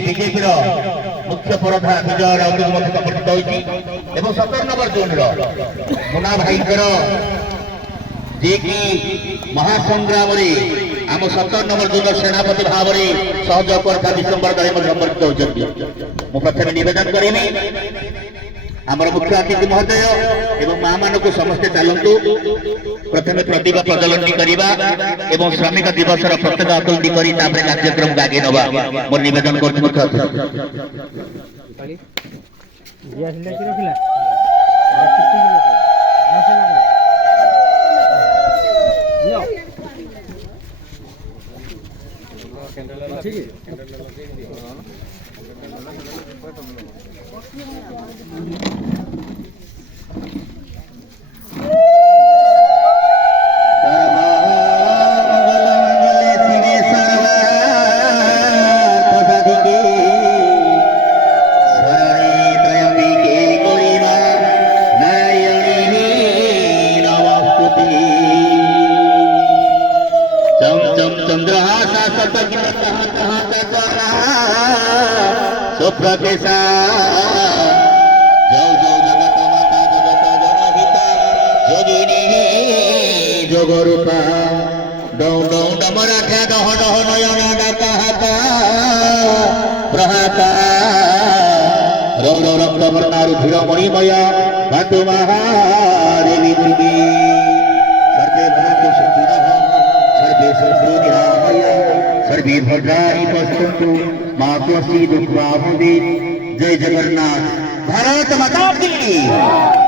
বিজেপির মুখ্য প্রধান বিজয় রাউত সংগঠিত হয়েছে এবং 17 নম্বর জোন্র মুনা ভাইঙ্কর যে কি মহাসংগ্রামে आम 17 नंबर जोन सेनापति भाव में सहयोग करता डिसेम्बर दल संपर्कित होती प्रथम नवेदन करी आमर मुख्य अतिथि महोदय एवं माँ मान को समस्ते चलतु प्रथम प्रदीप प्रज्वलन करवा एवं श्रमिक दिवस प्रत्येक अतुल्टी कर कार्यक्रम को आगे नवा मोर नवेदन कर मुख्य सुप्रकेशा जय जय जगत माता जगत जनहिता जोगिनी जोगरूपा डौ डौ डमराठा डह डह नयन डाका हाका प्रहाता रौ रौ रक्त वर्णारु धीर मणिमय भातु महादेवी दुर्गी सर्वे भवन्तु सुखिनः सर्वे सन्तु निरामया सर्वे भद्राणि पश्यन्तु माँ तुलसी दुख जय जगन्नाथ भारत माता की